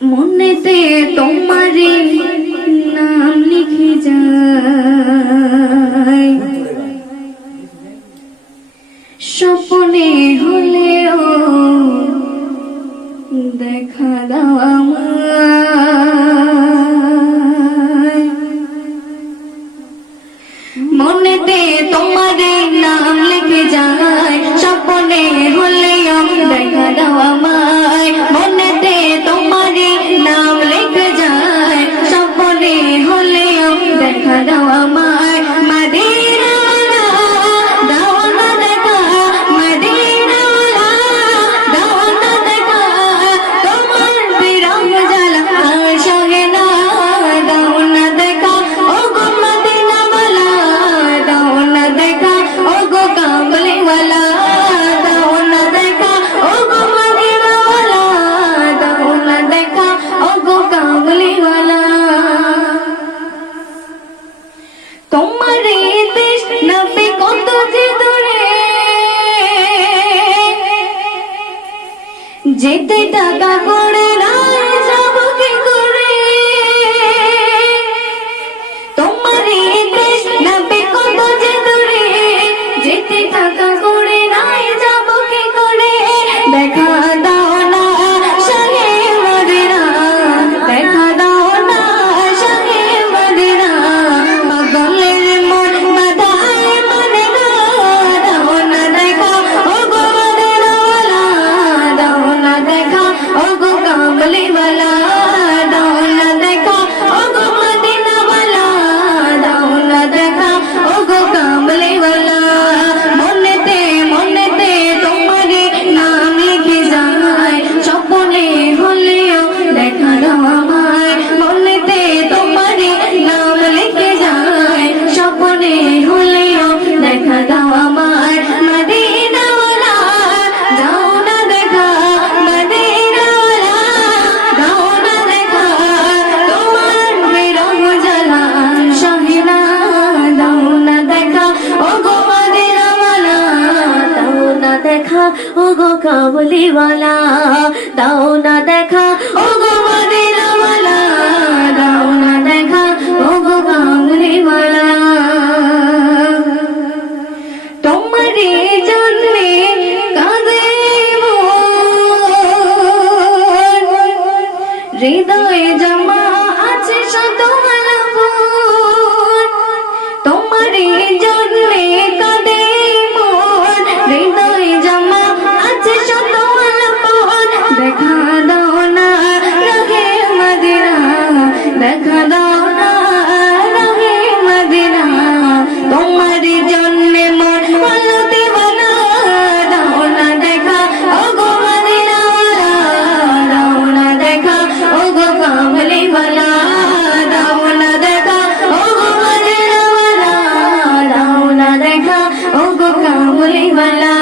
মনেতে তোমারে নাম লিখে যায়। স্বপ্নে হলেও দেখা দাও আমায়। মনেতে তোমারে নাম লিখে যায়। স্বপ্নে হলে যেতে টাকা করে ও গো কাবুলিওয়ালা দাও না দেখা বলেই মালা